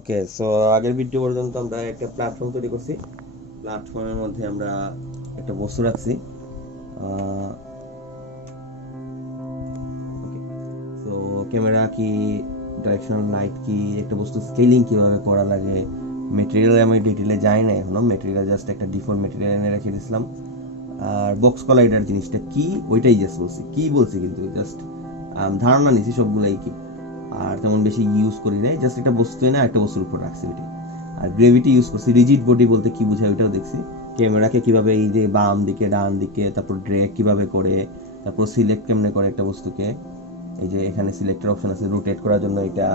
ওকে, so আগের video পর্যন্ত আমরা একটা প্ল্যাটফর্ম তৈরি করছি। প্ল্যাটফর্মের মধ্যে আমরা একটা বস্তু রাখছি। সো ক্যামেরা কি, ডাইরেকশনাল লাইট কি, একটা বস্তু স্কেলিং কিভাবে করা লাগে, মেটেরিয়ালে আমি ডিটেলে যাই না এখনো। মেটেরিয়াল জাস্ট একটা ডিফল্ট মেটেরিয়াল এনে রেখে দিয়েছিলাম। আর বক্স কলাইডার জিনিসটা কি ওইটাই জাস্ট বলছি, কি বলছি কিন্তু জাস্ট ধারণা নিছি সবগুলাই কি, আর তেমন বেশি ইউজ করি নাই। জাস্ট একটা বস্তু না একটা বস্তুর উপর রাখছি ওইটি। আর গ্রেভিটি ইউজ করছি। রিজিড বডি বলতে কি বোঝায় ওইটাও দেখছি। ক্যামেরাকে কিভাবে এই যে বাম দিকে ডান দিকে, তারপর ড্র্যাগ কিভাবে করে, তারপর সিলেক্ট কেমনে করে একটা বস্তুকে। এই যে এখানে সিলেক্টের অপশন আছে, রোটেট করার জন্য এটা,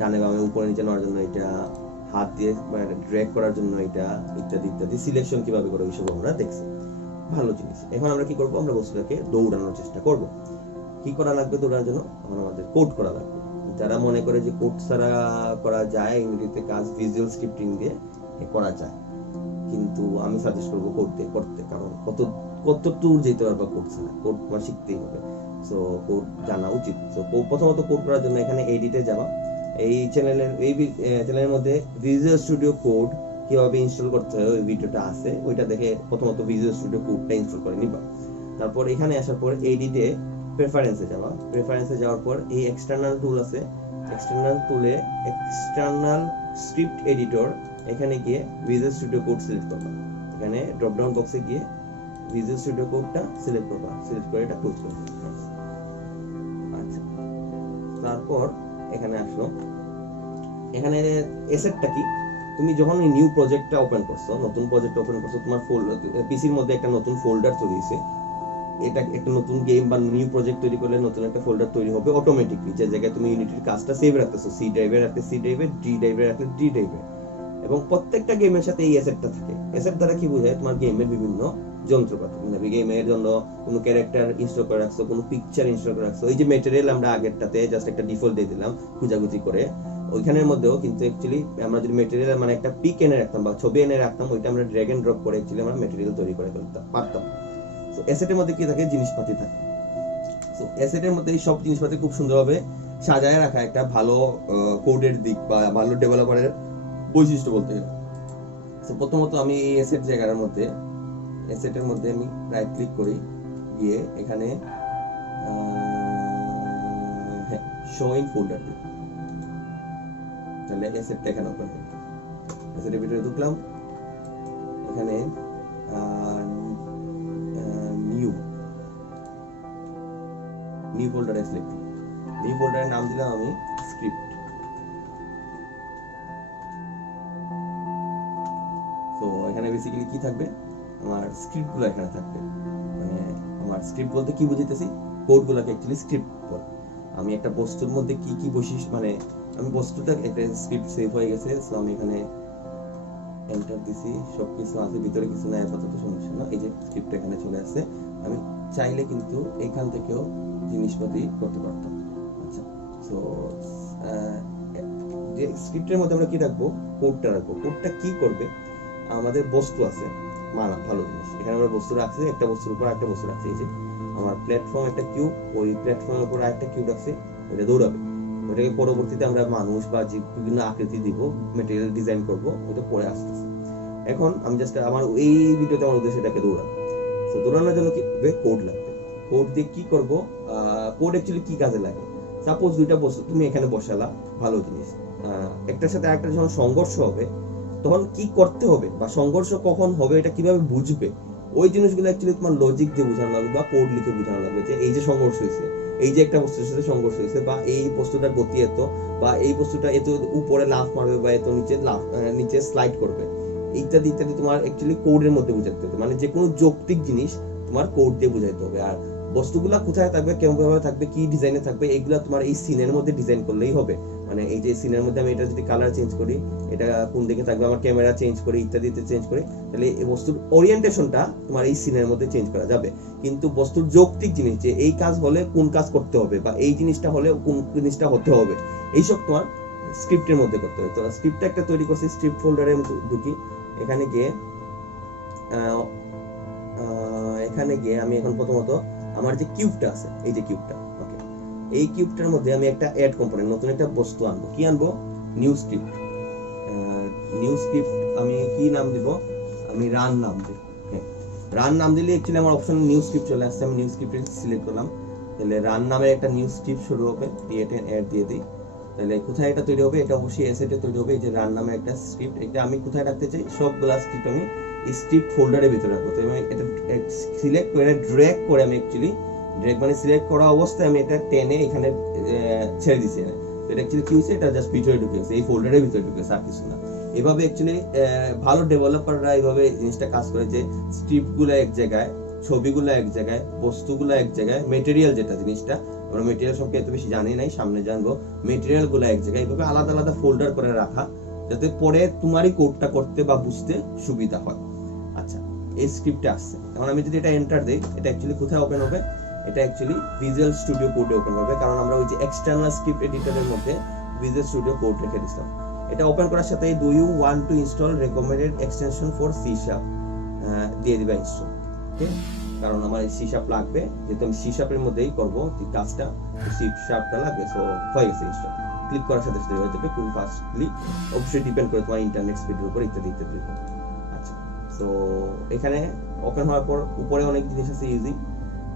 ডানে বামে উপরে নিচে নেওয়ার জন্য এটা, হাত দিয়ে ড্র্যাগ করার জন্য এটা, ইত্যাদি ইত্যাদি। সিলেকশন কিভাবে করে ওইসব আমরা দেখছি। ভালো জিনিস। এখন আমরা কি করব, আমরা বস্তুটাকে দৌড়ানোর চেষ্টা করব। কি করা লাগবে দৌড়ানোর জন্য? আমাদের কোড করা লাগবে। যারা মনে করে যে কোড ছাড়া করা যায় ইংরেজিতে কাজ, ভিজুয়াল স্ক্রিপ্টিং দিয়ে করা যায়, কিন্তু আমি সাজেস্ট করবো কোড দিয়ে করতে। কারণ কত দূর যেতে পারবা কোড ছাড়া? কোড তোমার শিখতেই হবে। সো কোড জানা উচিত। সো প্রথমত কোড করার জন্য এখানে এডিটে যাবা। এই চ্যানেলের মধ্যে ভিজুয়াল স্টুডিও কোড কিভাবে ইনস্টল করতে হয় ওই ভিডিওটা আছে, ওইটা দেখে প্রথমত ভিজুয়াল স্টুডিও কোডটা ইনস্টল করে নিবা। তারপর এখানে আসার পর এডিটে প্রেফারেন্সে যাওয়া। প্রেফারেন্সে যাওয়ার পর এই এক্সটার্নাল টুল আছে, এক্সটার্নাল টুলে এক্সটার্নাল স্ক্রিপ্ট এডিটর, এখানে গিয়ে ভিজুয়াল স্টুডিও কোড সিলেক্ট করবা। এখানে ড্রপ ডাউন বক্সে গিয়ে ভিজুয়াল স্টুডিও কোডটা সিলেক্ট করবা, সিলেক্ট করে এটা ক্লোজ করবা। আচ্ছা, তারপর এখানে আসলো, এখানে এসেটটা কি? তুমি যখন এই নিউ প্রজেক্টটা ওপেন করছো, নতুন প্রজেক্ট ওপেন করছো, তোমার পিসির মধ্যে একটা নতুন ফোল্ডার তৈরি হয়েছে। এটা একটা নতুন গেম বা নিউ প্রজেক্ট তৈরি করলে নতুন একটা ফোল্ডার তৈরি হবে অটোমেটিকলি, যে জায়গায় তুমি ইউনিটির কাজটা সেভ রাখতেছো। সি ড্রাইভে রাখলে সি ড্রাইভে, ডি ড্রাইভে রাখলে ডি ড্রাইভে। এবং প্রত্যেকটা গেমের সাথে এই অ্যাসেটটা থাকে। অ্যাসেট দ্বারা কি বোঝায়? তোমার গেমের বিভিন্ন যন্ত্রপাতি, মানে গেমের জন্য কোনো ক্যারেক্টার ইনস্টল করে রাখছো, কোনো পিকচার ইনস্টল করে রাখছো। এই যে ম্যাটেরিয়াল আমরা আগেরটাতে জাস্ট একটা ডিফল্ট দিয়ে দিলাম খুঁজাখুঁজি করে, ওইখানের মধ্যেও কিন্তু অ্যাকচুয়ালি আমরা যদি ম্যাটেরিয়াল মানে একটা পিক এনে রাখতাম বা ছবি এনে রাখতাম, ওইটা আমরা ড্র্যাগ এন্ড ড্রপ করে অ্যাকচুয়ালি আমরা ম্যাটেরিয়াল তৈরি করে ফেলতে পারতাম। সো অ্যাসেটের মধ্যে কি থাকে? জিনিসপাতি থাকে। সো অ্যাসেটের মধ্যে এই সব জিনিসপাতি খুব সুন্দরভাবে সাজায় রাখা একটা ভালো কোডের দিক বা ভালো ডেভেলপারের বৈশিষ্ট্য বলতে গেলে। সো প্রথমত আমি এই অ্যাসেটের মধ্যে আমি রাইট ক্লিক করি, গিয়ে এখানে হ্যাঁ, শো ইন ফোল্ডার দিই। তাহলে অ্যাসেটটা এখানে ওপেন হবে। অ্যাসেটের ভিতরে ঢুকলাম, এখানে নিউ ফোল্ডারে সিলেক্ট করি। নিউ ফোল্ডারের নাম দিলাম আমি স্ক্রিপ্ট। তো এখানে বেসিক্যালি কি থাকবে? আমার স্ক্রিপ্টগুলো এখানে থাকবে। মানে আমার স্ক্রিপ্ট বলতে কি বুঝাইতেছি? কোডগুলোকে অ্যাকচুয়ালি স্ক্রিপ্ট বলে। আমি একটা বস্তুর মধ্যে কি কি বৈশিষ্ট্য, মানে আমি বস্তুটা একটা স্ক্রিপ্ট সেভ হয়ে গেছে। সো আমি এখানে এন্টার দিছি, সবকিছু আছে, ভিতরে কিছু নাই আপাতত, সমস্যা না। এই যে স্ক্রিপ্ট এখানে চলে আসছে। আমি চাইলে কিন্তু এখান থেকেও জিনিসপাতি করতে পারতাম। আচ্ছা, সো যে স্ক্রিপ্টের মধ্যে আমরা কি রাখবো? কোডটা রাখবো। কোডটা কি করবে? আমাদের বস্তু আছে, মানা ভালো জিনিস। এখানে আমরা বস্তু রাখছি, একটা বস্তুর উপর একটা বস্তু রাখছি। এই যে আমার প্ল্যাটফর্ম একটা কিউব, ওই প্ল্যাটফর্মের উপর আরেকটা কিউব রাখছি, ওটা দৌড়াবে। ওটাকে পরবর্তীতে আমরা মানুষ বা বিভিন্ন আকৃতি দিব, মেটেরিয়াল ডিজাইন করব, ওটা পরে আসতেছে। এখন আমি জাস্ট আমার এই ভিডিওতে আমার উদ্দেশ্য এটাকে দৌড়াবো। তো দৌড়ানোর জন্য কি হবে? কোড লাগবে। কোড দিয়ে কি করব? কোড অ্যাকচুয়ালি কি কাজে লাগে? সাপোজ দুইটা বস্তু তুমি এখানে বসালা, ভালো জিনিস। একটার সাথে আরেকটা যখন সংঘর্ষ হবে, তখন কি করতে হবে বা সংঘর্ষ কখন হবে এটা কিভাবে বুঝবে? ওই জিনিসগুলো অ্যাকচুয়ালি তোমার লজিক দিয়ে বোঝানো লাগবে বা কোড লিখে বোঝানো লাগবে, যে এই যে সংঘর্ষ হয়েছে, এই যে একটা বস্তুর সাথে সংঘর্ষ হয়েছে, বা এই বস্তুটার গতি এত, বা এই বস্তুটা এত উপরে লাফ মারবে বা এত নিচে স্লাইড করবে, ইত্যাদি ইত্যাদি তোমার অ্যাকচুয়ালি কোডের মধ্যে বোঝাতে হবে। মানে যে কোনো যৌক্তিক জিনিস তোমার কোড দিয়ে বোঝাইতে হবে। আর বস্তুগুলা কোথায় থাকবে, কেমন ভাবে থাকবে, কি ডিজাইনে থাকবে, এইগুলা তোমার এই সিনের মধ্যে ডিজাইন করলেই হবে। মানে এই যে সিনের মধ্যে আমি এটা যদি কালার চেঞ্জ করি, এটা কোন দিকে থাকবে, আমার ক্যামেরা চেঞ্জ করি, ইত্যাদিতে চেঞ্জ করি, তাহলে এই বস্তুর ওরিয়েন্টেশনটা তোমার এই সিনের মধ্যে চেঞ্জ করা যাবে। কিন্তু বস্তুর যৌক্তিক জিনিস, যে এই কাজ হলে কোন কাজ করতে হবে বা এই জিনিসটা হলে কোন জিনিসটা হতে হবে, এইসব তোমার স্ক্রিপ্টের মধ্যে করতে হবে। তো স্ক্রিপ্টটা একটা তৈরি করছি, স্ক্রিপ্ট ফোল্ডারে ঢুকি। এখানে গিয়ে আমি এখন প্রথমত আমার যে কিউবটা আছে, এই যে কিউবটা, ওকে, এই কিউবটার মধ্যে আমি একটা অ্যাড কম্পোনেন্ট, নতুন একটা বস্তু আনবো। কি আনবো? New script. নিউ স্ক্রিপ্ট আমি কি নাম দিব, আমি রান নাম দিই। রান নাম দিলে অ্যাকচুয়ালি আমার অপশন নিউ স্ক্রিপ্ট চলে আসছে, আমি নিউ স্ক্রিপ্ট সিলেক্ট করলাম। তাহলে রান নামে একটা নিউ স্ক্রিপ্ট শুরু হবে, ক্রিয়েট এন্ড অ্যাড দিয়ে দিই। তাহলে কোথায় এটা তৈরি হবে, এটা অবশ্যই অ্যাসেটে তৈরি হবে। এই যে রান নামে একটা স্ক্রিপ্ট, এটা আমি কোথায় রাখতে চাই, সবগুলা স্ক্রিপ্ট আমি স্ক্রিপ্ট ফোল্ডারের ভিতরে রাখবো। তো আমি এটা সিলেক্ট করে ড্র্যাগ করে আমি অ্যাকচুয়ালি ড্র্যাগ মানে সিলেক্ট করা অবস্থায় আমি এটা টেনে এখানে ছেড়ে দিছি। তো এটা অ্যাকচুয়ালি কি হয়েছে, এটা জাস্ট ভিতরে ঢুকেছে, এই ফোল্ডারের ভিতরে ঢুকেছে, আর কিছু না। এভাবে অ্যাকচুয়ালি ভালো ডেভেলপাররা এইভাবে জিনিসটা কাজ করে যে স্ক্রিপ্টগুলো এক জায়গায়, ছবিগুলো এক জায়গায়, বস্তুগুলো এক জায়গায়, মেটেরিয়াল যেটা জিনিসটা আমরা মেটেরিয়াল সম্পর্কে এত বেশি জানি নাই, সামনে জানবো। মেটেরিয়াল গুলো এক জায়গায় এইভাবে আলাদা আলাদা ফোল্ডার করে রাখা, যাতে পরে তোমারই কোডটা করতে বা বুঝতে সুবিধা হয়। আচ্ছা, এই স্ক্রিপ্টে আসছে। এখন আমি যদি এটা এন্টার দেই, এটা অ্যাকচুয়ালি কোথায় ওপেন হবে, এটা অ্যাকচুয়ালি ভিজুয়াল স্টুডিও কোডে ওপেন হবে, কারণ আমরা ওই যে এক্সটার্নাল স্ক্রিপ্ট এডিটরের মধ্যে ভিজুয়াল স্টুডিও কোড রেখে দিলাম। এটা ওপেন করার সাথে do you want to install recommended extension for C sharp দিয়ে দিবা ইনস্টল। ওকে, কারণ আমার সি শার্প লাগবে, যেহেতু আমি সি শার্পের মধ্যেই করবো কাজটা, সি শার্পটা লাগবে। সো হয়ে গেছে ইনস্টল। ক্লিক করার সাথে সাথে হয়ে যাবে খুব ফাস্টলি, অবশ্যই ডিপেন্ড করে তোমার ইন্টারনেট স্পিডের উপর, ইত্যাদি ইত্যাদি। আচ্ছা, সো এখানে ওপেন হওয়ার পর উপরে অনেক জিনিস আছে ইউজিং,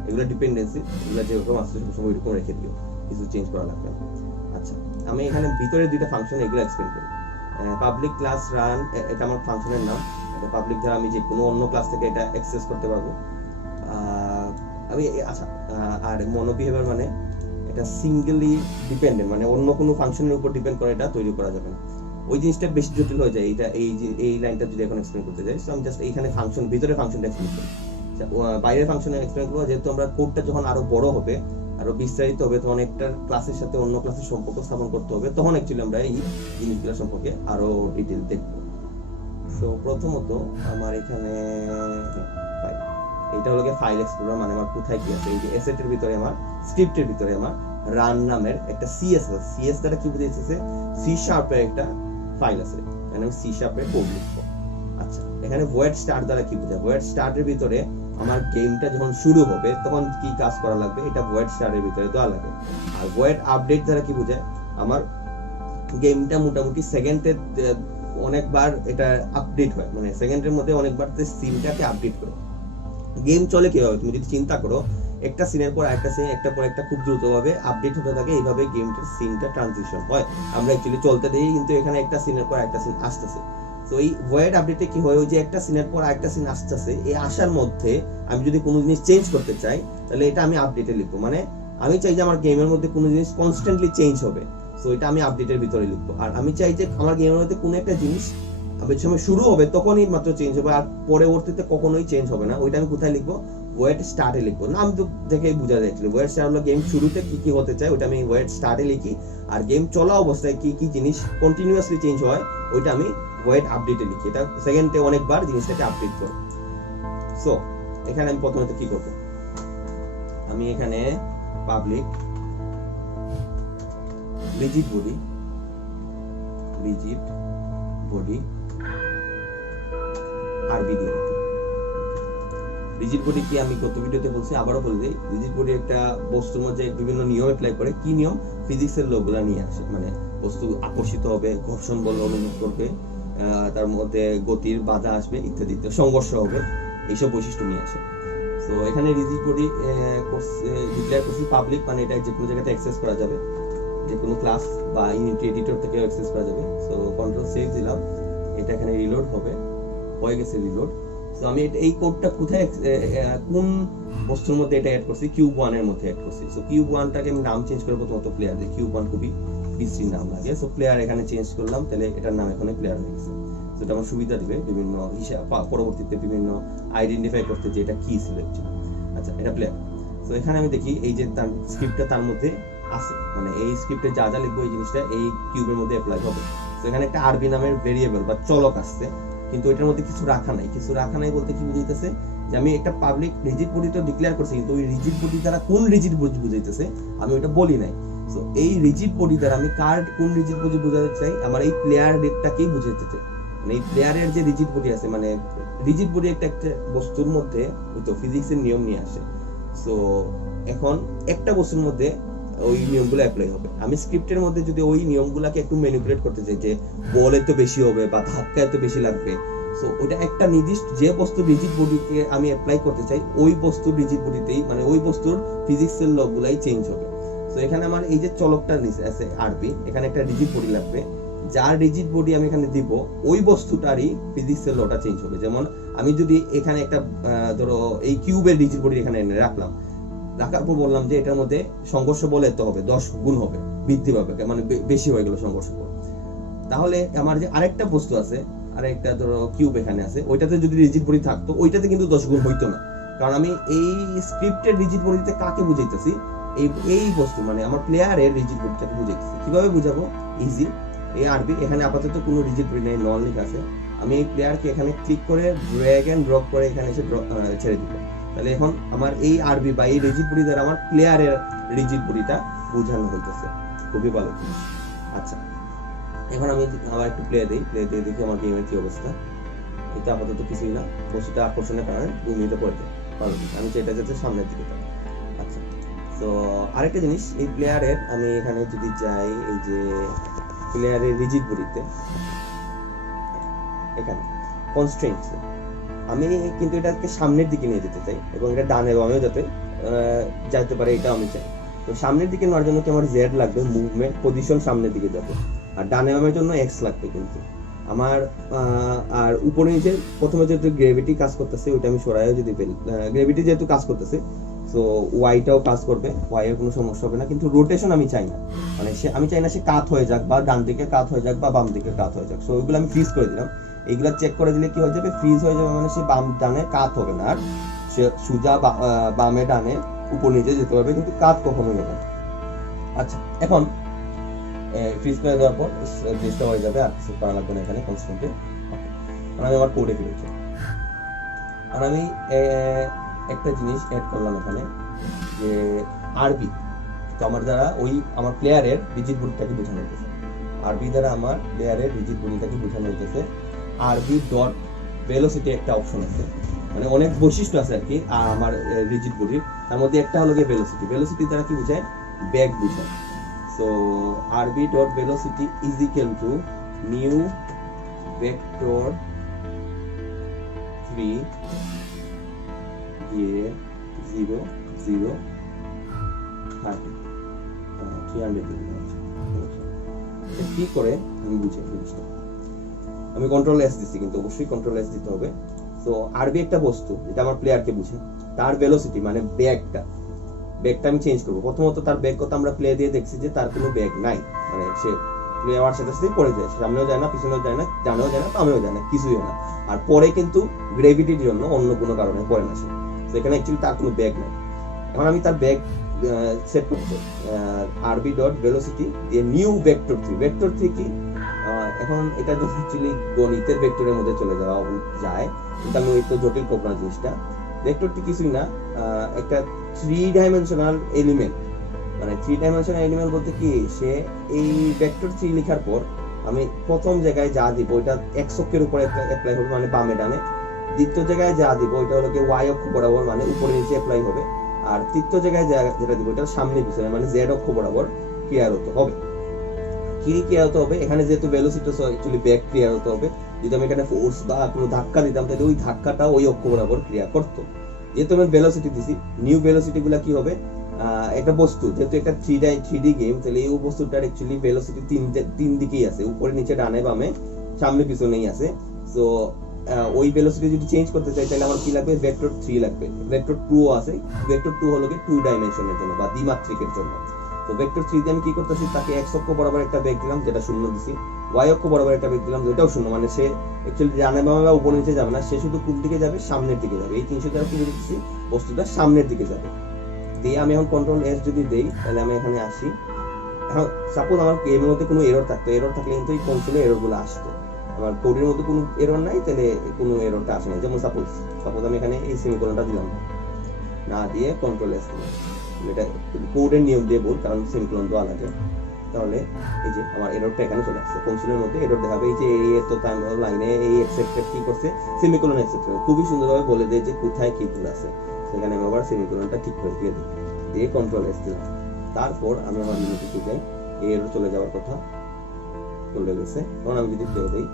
এগুলো ডিপেন্ডেন্সি, এগুলো যেরকম আসছে সবসময় ওইরকম রেখে দিও, কিছু চেঞ্জ করা লাগবে না। আচ্ছা, আমি এখানে ভিতরে দুইটা ফাংশন এগুলো এক্সপ্লেন করি। পাবলিক ক্লাস রান, এটা আমার ফাংশনের নাম। এটা পাবলিক দ্বারা আমি যে কোনো অন্য ক্লাস থেকে এটা অ্যাক্সেস করতে পারবো। আমি আচ্ছা, আর মনো বিহেভিয়ার মানে এটা সিঙ্গেলি ডিপেন্ডেন্ট, মানে অন্য কোনো ফাংশনের উপর ডিপেন্ড করে এটা তৈরি করা যাবে না। ওই জিনিসটা বেশি জটিল হয়ে যায়। এটা এই লাইনটা যদি এখন এক্সপ্লেন করতে যাই, আমি জাস্ট এইখানে ফাংশন, ভিতরে ফাংশনটা এক্সপ্লেন করি, বাইরের ফাংশনে এক্সপ্লেন করবো। যেহেতু আমরা কোডটা যখন আরো বড় হবে, আরো বিস্তারিত হবে, তখন একটা ক্লাসের সাথে অন্য ক্লাসের সম্পর্ক স্থাপন করতে হবে, তখন অ্যাকচুয়ালি আমরা এই জিনিসগুলো সম্পর্কে আরো ডিটেইল দেখবো। সো প্রথমত আমার এখানে এটা হলো ফাইল এক্সপ্লোরার, মানে আমার কোথায় কি আছে। এই যে অ্যাসেটের ভিতরে আমার, স্ক্রিপ্টের ভিতরে আমার রান নামের একটা সিএস আছে। সিএস দ্বারা কি বুঝাইতেছে, সি শার্পের একটা ফাইল আছে, এখানে আমি সি শার্পের কোড লিখবো। আচ্ছা, এখানে ভয়েড স্টার্ট দ্বারা কি বোঝায়, ভয়েড স্টার্টের ভিতরে আমার গেমটা যখন শুরু হবে তখন কি কাজ করা লাগবে, এটা ভয়েড স্টার্টের ভিতরে দেওয়া লাগবে। আর ভয়েড আপডেট দ্বারা কি বোঝায়, আমার গেমটা মোটামুটি সেকেন্ডে অনেকবার এটা আপডেট হয়, মানে সেকেন্ডের মধ্যে অনেকবার সিনটাকে আপডেট করে। গেম চলে কিভাবে, তুমি যদি চিন্তা করো, একটা সিনের পর একটা সিন, একটা পর একটা খুব দ্রুতভাবে আপডেট হতে থাকে, এইভাবে গেমটার সিনটা ট্রানজিশন হয়। আমরা অ্যাকচুয়ালি চলতে দেখি, কিন্তু এখানে একটা সিনের পর একটা সিন আসতেছে। তো এই ভয়েড আপডেটে কি হয়, ওই যে একটা সিনের পর একটা সিন আসতেছে, এই আসার মধ্যে আমি যদি কোনো জিনিস চেঞ্জ করতে চাই, তাহলে এটা আমি আপডেটে লিখবো। মানে আমি চাই যে আমার গেমের মধ্যে কোনো জিনিস কনস্ট্যান্টলি চেঞ্জ হবে, সো এটা আমি আপডেটের ভিতরে লিখবো। আর আমি চাই যে আমার গেমের মধ্যে কোনো একটা জিনিস সময় শুরু হবে তখনই মাত্র চেঞ্জ হবে, আর পরবর্তীতে কখনোই চেঞ্জ হবে না, ওইটা আমি কোথায় লিখবো, ওয়েট স্টার্টে লিখবো। নাম তো দেখেই বোঝা যাচ্ছিল, ওয়েট স্টার্ট হলো গেম শুরুতে কি কি হতে চায়, ওইটা আমি ওয়েট স্টার্টে লিখি। আর গেম চলা অবস্থায় কি কি জিনিস কন্টিনিউয়াসলি চেঞ্জ হয়, ওইটা আমি ওয়েট আপডেটে লিখি। এটা সেকেন্ডে অনেকবার জিনিসটাকে আপডেট করে। সো এখানে আমি প্রথমত কি করবো, আমি এখানে পাবলিক রিজিড বডি আরবি দিয়ে রাখি। রিজিড বডি কি আমি গত ভিডিওতে বলছি, আবারও বলে দিই। রিজিড বডি একটা বস্তুর মধ্যে বিভিন্ন নিয়ম অ্যাপ্লাই করে। কি নিয়ম, ফিজিক্সের লগুলা নিয়ে আসে, মানে বস্তু আকর্ষিত হবে, ঘর্ষণ বল অনুভব করবে, তার মধ্যে গতির বাধা আসবে, ইত্যাদি, সংঘর্ষ হবে, এইসব বৈশিষ্ট্য নিয়ে আসে। তো এখানে রিজিড বডি ডিক্লেয়ার করছি পাবলিক, মানে এটা যে কোনো জায়গাতে অ্যাক্সেস করা যাবে, যে কোনো ক্লাস বা ইউনিটি এডিটর থেকে অ্যাক্সেস করা যাবে। সো কন্ট্রোল সেভ দিলাম, এটা এখানে রিলোড হবে, হয়ে গেছে রিলোড। সো আমি এই কোডটা কোথায়, কোন বস্তুর মধ্যে এটা অ্যাড করছি, কিউব 1 এর মধ্যে অ্যাড করছি। সো কিউব 1টাকে আমি নাম চেঞ্জ করব, প্রথমত প্লেয়ার, যে কিউব 1 খুবই বিশ্রী নাম লাগে। সো প্লেয়ার এখানে চেঞ্জ করলাম, তাহলে এটার নাম এখানে প্লেয়ার হয়ে গেছে। সো এটা আমার সুবিধা দিবে বিভিন্ন হিসাব, পরবর্তীতে বিভিন্ন আইডেন্টিফাই করতে যে এটা কি ছিল। আচ্ছা, এটা প্লেয়ার। সো এখানে আমি দেখি এই যে তার স্ক্রিপ্টটা তার মধ্যে আছে, মানে এই স্ক্রিপ্টে যা যা লিখবো এই জিনিসটা এই কিউবের মধ্যে অ্যাপ্লাই হবে। তো এখানে একটা আরবি নামের ভেরিয়েবল বা চলক আসছে, কিন্তু এটার মধ্যে কিছু রাখা নাই বলতে কি বুঝাইতেছে, যে আমি একটা পাবলিক রিজিড বডি তো ডিক্লেয়ার করছি, কিন্তু ওই রিজিড বডি দ্বারা কোন রিজিড বডি বুঝাইতেছে আমি ওটা বলি নাই। সো এই রিজিড বডি দ্বারা আমি কোন রিজিড বডি বোঝাতে চাই, আমার এই প্লেয়ার রেটটাকেই বুঝাইতে চাই। মানে এই প্লেয়ারের যে রিজিড বডি আছে, মানে রিজিড বডি একটা বস্তুর মধ্যে তো ফিজিক্সের নিয়ম নিয়ে আসে। সো এখন একটা বস্তুর মধ্যে ওই নিয়মগুলো অ্যাপ্লাই হবে। আমি স্ক্রিপ্টের মধ্যে যদি ওই নিয়মগুলোকে একটু ম্যানিপুলেট করতে চাই যে বল এত বেশি হবে বা ধাক্কা এত বেশি লাগবে, সো ওইটা একটা নির্দিষ্ট যে বস্তু রিজিড বডিকে আমি অ্যাপ্লাই করতে চাই ওই বস্তুর রিজিড বডিতেই মানে ওই বস্তুর ফিজিক্সের লগুলাই চেঞ্জ হবে। তো এখানে আমার এই যে চলকটা আছে আরবি, এখানে একটা রিজিড বডি লাগবে, যার রিজিড বডি আমি এখানে দিব ওই বস্তুটারই ফিজিক্সের লটা চেঞ্জ হবে। যেমন আমি যদি এখানে একটা ধরো এই কিউবের রিজিড বডি এখানে এনে রাখলাম, রাখার পর বললাম যে এটার মধ্যে সংঘর্ষ বল এত হবে, 10 গুণ হবে, বৃদ্ধি পাবে, মানে বেশি হয়ে গেল সংঘর্ষ বল। তাহলে আমার যে আরেকটা বস্তু আছে, আরেকটা ধরো কিউব এখানে আছে, ওইটাতে যদি রিজিড বডি থাকতো ওইটাতে কিন্তু 10 গুণ হইতো না, কারণ আমি এই স্ক্রিপ্টের রিজিড বডিতে কাকে বুঝাইতেছি, এই বস্তু মানে আমার প্লেয়ারের রিজিড বডিটাকে বুঝাইতেছি। কিভাবে বুঝাবো? ইজি। এই আরবি এখানে আপাতত কোনো রিজিড বডি নেই, নন লিখা আছে। আমি এই প্লেয়ারকে এখানে ক্লিক করে ড্র্যাগ এন্ড ড্রপ করে এখানে এসে ছেড়ে দিব। তাহলে এখন আমার এই আরবি বা এই রিজিড বডি দ্বারা আমার প্লেয়ারের রিজিড বডিটা বোঝানো হইতেছে। খুবই ভালো। আচ্ছা, এখন আমি আবার একটু প্লে দিয়ে দেখি আমার গেমের কি অবস্থা। এটা আপাতত কিছুই না, বস্তুটা আকর্ষণের কারণে 2 মিনিটে পড়ে যায়। ভালো, আমি সেটা যাতে সামনের দিকে থাকে। আচ্ছা, তো আরেকটা জিনিস, এই প্লেয়ারের আমি এখানে যদি যাই এই যে প্লেয়ারের রিজিড বডিতে এখানে কনস্ট্রেন্টস, আমি কিন্তু এটাকে সামনের দিকে নিয়ে যেতে চাই এবং এটা ডানে বামেও যাতে যাইতে পারে, এটা আমি চাই। তো সামনের দিকে নেওয়ার জন্য কি আমার জেড লাগবে, মুভমেন্ট পজিশন সামনের দিকে যাবে, আর ডানে বামের জন্য এক্স লাগবে। কিন্তু আমার আর উপরে নিচে প্রথমে যেহেতু গ্রেভিটি কাজ করতেছে ওইটা আমি সরাইও যদি ফেলি, গ্রেভিটি যেহেতু কাজ করতেছে সো ওয়াইটাও কাজ করবে, ওয়াই এর কোনো সমস্যা হবে না। কিন্তু রোটেশন আমি চাই না, মানে আমি চাই না সে কাত হয়ে যাক বা ডান দিকে কাত হয়ে যাক বা বাম দিকে কাত হয়ে যাক। সো ওইগুলো আমি ফ্রিজ করে দিলাম। এইগুলা চেক করে দিলে কি হয়ে যাবে, ফ্রিজ হয়ে যাবে, মানে সে বাম ডানে কাত হবে না, আর সে সোজা বামে ডানে উপর নিচে যেতে পারবে, কিন্তু কাত কখনোই হবে না। আচ্ছা, এখন ফ্রিজ করে দেওয়ার পর জিনিসটা হয়ে যাবে, আর কিছু করা লাগবে না এখানে কনস্ট্যান্টে। আমি আমার কোডে ফিরেছি, আর আমি একটা জিনিস অ্যাড করলাম এখানে যে আরবি, তো আমার দ্বারা ওই আমার প্লেয়ারের রিজিড বডিটাকে বোঝানো হইতেছে, আরবি দ্বারা আমার প্লেয়ারের রিজিড বডিটাকে বোঝানো হইতেছে। আরবি ডট ভেলোসিটি একটা অপশন আছে, মানে অনেক বৈশিষ্ট্য আছে আর কি আমার রিজিড বডির, তার মধ্যে একটা হলো গিয়ে ভেলোসিটি। ভেলোসিটি দ্বারা কি বোঝায়, বেগ বোঝায়। সো আরবি dot velocity is equal to new vector 3 0 0 300 কি করে আমি বুঝি জিনিসটা। আমি কন্ট্রোল এস দিচ্ছি, কিন্তু অবশ্যই কন্ট্রোল এস দিতে হবে। সো আরবি একটা বস্তু যেটা আমার প্লেয়ারকে বুঝে, তার ভেলোসিটি মানে বেগটা আমি চেঞ্জ করবো। প্রথমত তার বেগ কত আমরা প্লে দিয়ে দেখছি যে তার কোনো বেগ নাই, মানে সে প্লে হওয়ার সাথে সাথে পড়ে যায়, সামনেও যায় না, পিছনেও যায় না, ডানেও যায় না, বামেও যায় না, কিছুই হয় না। আর পরে কিন্তু গ্রেভিটির জন্য অন্য কোনো কারণে পড়ে না সে, সেখানে অ্যাকচুয়ালি তার কোনো বেগ নাই। এখন আমি তার বেগ সেট করতে আরবি ডট ভেলোসিটি দিয়ে নিউ ভেক্টর 3। ভেক্টর 3 কি, এখন এটা যদি অ্যাকচুয়ালি গণিতের ভেক্টরের মধ্যে চলে যাওয়া যায়, কিন্তু আমি একটু জটিল করব না জিনিসটা। ভেক্টরটি কিছুই না, একটা 3 ডাইমেনশনাল এলিমেন্ট, মানে 3 ডাইমেনশনাল এলিমেন্ট বলতে কি, সে এই ভেক্টর 3 লেখার পর আমি প্রথম জায়গায় যা দিব ওইটা x অক্ষের উপরে অ্যাপ্লাই হবে, মানে বামে ডানে। দ্বিতীয় জায়গায় যা দিব ওইটা হলো কি y অক্ষ বরাবর, মানে উপরে নিচে অ্যাপ্লাই হবে। আর তৃতীয় জায়গায় যেটা দিব ওইটা সামনে পিছনে, মানে z অক্ষ বরাবর ক্লিয়ার হতে হবে। কি ক্লিয়ার হতে হবে, এখানে যেহেতু ভেলোসিটি অ্যাকচুয়ালি ব্যাক ক্লিয়ার হতে হবে। যদি আমি এখানে ফোর্স বা কোনো ধাক্কা দিতাম তাহলে ওই ধাক্কাটা ওই অক্ষ বরাবর ক্লিয়ার করতো। যেহেতু আমি ভেলোসিটি দিছি, নিউ ভেলোসিটি গুলা কি হবে, একটা বস্তু যেহেতু একটা 3D গেম, তাহলে এই বস্তুটার অ্যাকচুয়ালি ভেলোসিটি তিন দিকেই আছে, উপরে নিচে ডানে বামে সামনে পিছনেই আছে। সো ওই ভেলোসিটি যদি চেঞ্জ করতে চাই তাহলে আমার কি লাগবে, ভেক্টর 3 লাগবে। ভেক্টর 2 আছে, ভেক্টর 2 হলো কি 2 ডাইমেনশনের জন্য বা দ্বিমাত্রিকের জন্য। তো ভেক্টর 3 দিয়ে আমি কি করতেছি, তাকে x অক্ষ বরাবর একটা বেগ দিলাম যেটা 0 দিছি, y অক্ষ বরাবর একটা বেগ দিলাম যেটাও 0, মানে সে অ্যাকচুয়ালি ডানে বামে বা উপরে নিচে যাবে না, সে শুধু কোন দিকে যাবে, সামনের দিকে যাবে। এই 300 দ্বারা কি বুঝতেছি, বস্তুটা সামনের দিকে যাবে। দিয়ে আমি এখন কন্ট্রোল এস যদি দেই তাহলে আমি এখানে আসি। এখন সাপোজ আমার গেমের মধ্যে কোনো এরর থাকতো, এরর থাকলে কিন্তু এই কনসোলে এররগুলো আসতো। আমার কোডের মধ্যে কোনো এরর নাই তাহলে কোনো এররটা আসে না। যেমন সাপোজ আমি এখানে এই সেমিকোলনটা দিলাম না দিয়ে কন্ট্রোল এস দিলাম, এটা কোডের নিয়ম দিয়ে বল, কারণ সেমিকোলন তো আলাদা। তাহলে এই যে আমার এররটা এখানে চলে আসছে, কনসোলের মধ্যে এরর দেখাবে। এই যে এই এত টাইম লাইনে এই এক্সেপ্টর কি করছে, সেমিকোলন এক্সেপ্ট করে খুবই সুন্দরভাবে বলে দেয় যে কোথায় কি ভুল আছে। সেখানে আমি আবার সেমিকোলনটা ঠিক করে দিয়ে দিই, দিয়ে কন্ট্রোল এস দিলাম। তারপর আমি আমার লিমিটে যাই, এর চলে যাওয়ার কথা চলে গেছে। এখন আমি যদি প্লে দিই,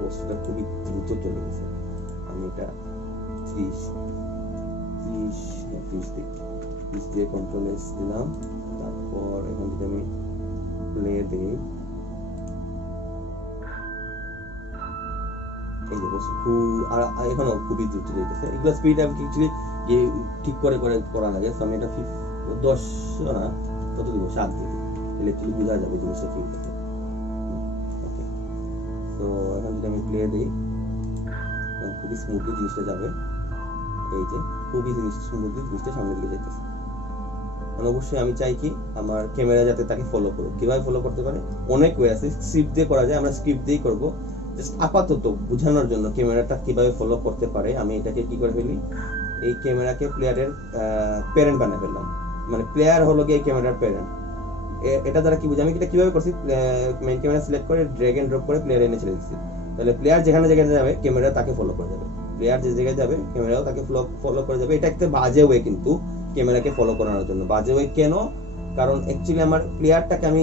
বস্তুটা খুবই দ্রুত চলে গেছে। আমি এটা 30 দিয়ে কন্ট্রোল এস দিলাম। তারপর এখন যদি আমি প্লে দিই, এই যে বস্তু এখনো খুবই দ্রুত যেতেছে। এগুলো স্পিড আমি অ্যাকচুয়ালি ঠিক করে করা লাগে। আমি এটা 10 না কত দিব, 7 দিব, তাহলে একটু বোঝা যাবে জিনিসটা কি হচ্ছে। ওকে, তো এখন যদি আমি প্লে দিই, খুবই স্মুথলি জিনিসটা যাবে। এই যে খুবই স্মুথলি জিনিসটা সামনের দিকে যেতেছে। অবশ্যই আমি চাই কি আমার ক্যামেরা যাতে তাকে ফলো করুক। কিভাবে ফলো করতে পারে? অনেক ওয়ে আছে, স্ক্রিপ্ট দিয়ে করা যায়, আমরা স্ক্রিপ্ট দিয়েই করবো। জাস্ট আপাতত বোঝানোর জন্য ক্যামেরাটা কিভাবে ফলো করতে পারে, আমি এটাকে কি করে ফেলি, এই ক্যামেরাকে প্লেয়ারের প্যারেন্ট বানিয়ে ফেললাম। মানে প্লেয়ার হলো গিয়ে এই ক্যামেরার প্যারেন্ট। এটা দ্বারা কি বুঝি, আমি এটা কিভাবে করছি, মেইন ক্যামেরা সিলেক্ট করে ড্র্যাগ এন্ড ড্রপ করে প্লেয়ার এনে ছেড়ে দিচ্ছি। তাহলে প্লেয়ার যেখানে যাবে ক্যামেরা তাকে ফলো করে যাবে, প্লেয়ার যে জায়গায় যাবে ক্যামেরাও তাকে ফলো করে যাবে। এটা একটা বাজে ওয়ে কিন্তু ক্যামেরাকে ফলো করানোর জন্য। বাজে ওয়ে কেন? কারণ অ্যাকচুয়ালি আমার প্লেয়ারটাকে আমি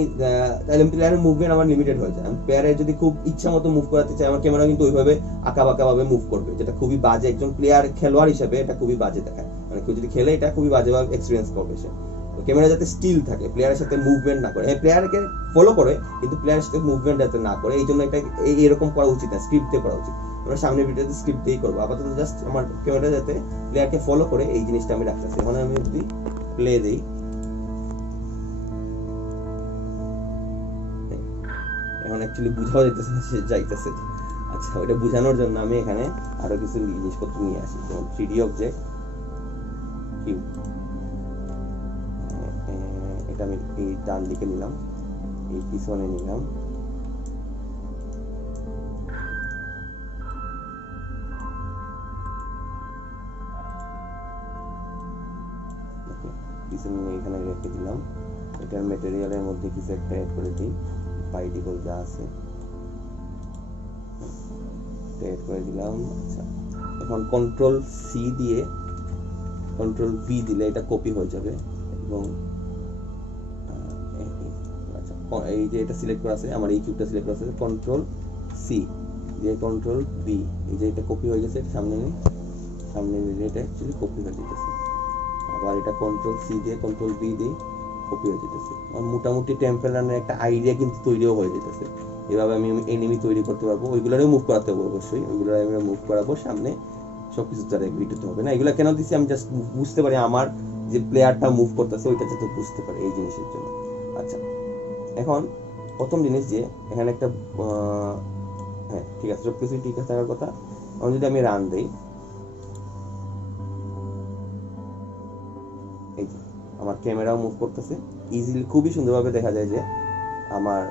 তাহলে প্লেয়ারের মুভমেন্ট আমার লিমিটেড হয়ে যায়। আমি প্লেয়ারের যদি খুব ইচ্ছা মতো মুভ করাতে চাই, আমার ক্যামেরা কিন্তু ওইভাবে আঁকা ভাবে মুভ করবে, যেটা খুবই বাজে। একজন প্লেয়ার খেলোয়াড় হিসেবে এটা খুবই বাজে দেখায়। মানে কেউ যদি খেলে এটা খুবই বাজেভাবে এক্সপিরিয়েন্স করবে সে। তো ক্যামেরা যাতে স্টিল থাকে, প্লেয়ারের সাথে মুভমেন্ট না করে, প্লেয়ারকে ফলো করে কিন্তু প্লেয়ারের সাথে মুভমেন্ট যাতে না করে, এই জন্য এটা এরকম করা উচিত না, স্ক্রিপ্ট দিয়ে করা উচিত। আমরা সামনের ভিডিওতে স্ক্রিপ্ট দিয়েই করবো। আপাতত জাস্ট আমার ক্যামেরা যাতে প্লেয়ারকে ফলো করে এই জিনিসটা আমি রাখতেছি। এখন আমি যদি প্লে দিই, এখন অ্যাকচুয়ালি বুঝাও যেতেছে না সে যাইতেছে। আচ্ছা, ওটা বোঝানোর জন্য আমি এখানে আরো কিছু জিনিসপত্র নিয়ে আসি, যেমন 3D অবজেক্ট, কিউব। এটা আমি এই ডান দিকে নিলাম, এই পিছনে নিলাম, পিছনে এখানে রেখে দিলাম। এটার ম্যাটেরিয়ালের মধ্যে কিছু একটা অ্যাড করে দিই, পার্টিকল যা আছে অ্যাড করে দিলাম। আচ্ছা, এখন কন্ট্রোল সি দিয়ে কন্ট্রোল ভি দিলে এটা কপি হয়ে যাবে। এবং আচ্ছা, এই যে এটা সিলেক্ট করা আছে, আমার এই কিউবটা সিলেক্ট করা আছে, কন্ট্রোল সি দিয়ে কন্ট্রোল ভি, এই যে এটা কপি হয়ে গেছে, সামনে নিলে এটা অ্যাকচুয়ালি কপি হয়ে যেতেছে। আবার এটা কন্ট্রোল সি দিয়ে কন্ট্রোল ভি দিয়ে কপি হয়ে যেতেছে। মোটামুটি টেম্পল রানের একটা আইডিয়া কিন্তু তৈরিও হয়ে যেতেছে। এভাবে আমি এনিমি তৈরি করতে পারবো। ওইগুলোরও মুভ করাতে হবে অবশ্যই, ওইগুলো আমি মুভ করাবো সামনে। সবকিছু দ্বারা এগ্রিড হতে হবে না। এগুলো কেন দিচ্ছি, আমি জাস্ট বুঝতে পারি আমার যে প্লেয়ারটা মুভ করতেছে ওইটা যাতে বুঝতে পারে, এই জিনিসের জন্য। আচ্ছা, এখন প্রথম জিনিস যে এখানে একটা হ্যাঁ ঠিক আছে, সবকিছু ঠিক আছে থাকার কথা। এখন যদি আমি রান দিই, এই যে আমার ক্যামেরাও মুভ করতেছে ইজিলি, খুবই সুন্দরভাবে দেখা যায় যে আমার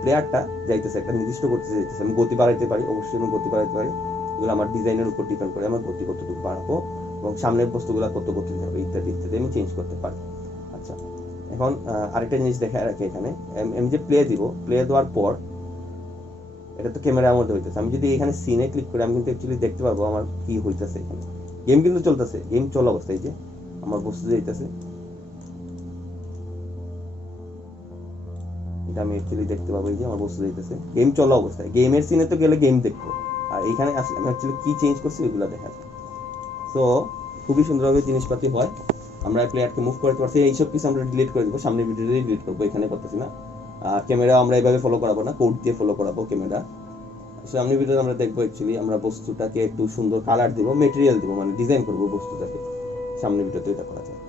প্লেয়ারটা যাইতেছে, একটা নির্দিষ্ট করতেছে যাইতেছে। আমি গতি বাড়াইতে পারি, অবশ্যই আমি গতি বাড়াইতে পারি। এগুলো আমার ডিজাইনের উপর ডিপেন্ড করে, আমার গতি কতটুকু বাড়াবো এবং সামনের বস্তুগুলো কত গতি হবে ইত্যাদি আমি চেঞ্জ করতে পারি। আচ্ছা, এখন আরেকটা জিনিস দেখা রাখি এখানে, আমি যে প্লে দিব, প্লে দেওয়ার পর এটা তো ক্যামেরার মধ্যে হইতেছে। আমি যদি এখানে সিনে ক্লিক করি, আমি কিন্তু অ্যাকচুয়ালি দেখতে পারবো আমার কি হইতেছে। এখানে গেম কিন্তু চলতেছে, গেম চলা অবস্থায় যে আমার বস্তু যাইতেছে, এটা আমি অ্যাকচুয়ালি দেখতে পাবো। এই যে আমার বস্তু যাইতেছে, গেম চলা অবস্থায়। গেমের সিনে তো গেলে গেম দেখবো, আর এখানে আসলে আমি অ্যাকচুয়ালি কি চেঞ্জ করছি ওইগুলো দেখা যায়। সো খুবই সুন্দরভাবে জিনিসপাতি হয়, আমরা প্লেয়ারকে মুভ করতে পারছি। এইসব কিছু আমরা ডিলিট করে দেবো, সামনের ভিডিওতে ডিলিট করবো, এখানে করতেছি না। ক্যামেরা আমরা এইভাবে ফলো করাবো না, কোড দিয়ে ফলো করাবো ক্যামেরা। সামনের ভিডিওতে আমরা দেখবো অ্যাকচুয়ালি আমরা বস্তুটাকে একটু সুন্দর কালার দিব, মেটেরিয়াল দিব, মানে ডিজাইন করবো বস্তুটাকে। সামনের ভিডিওতে এটা করা যায়।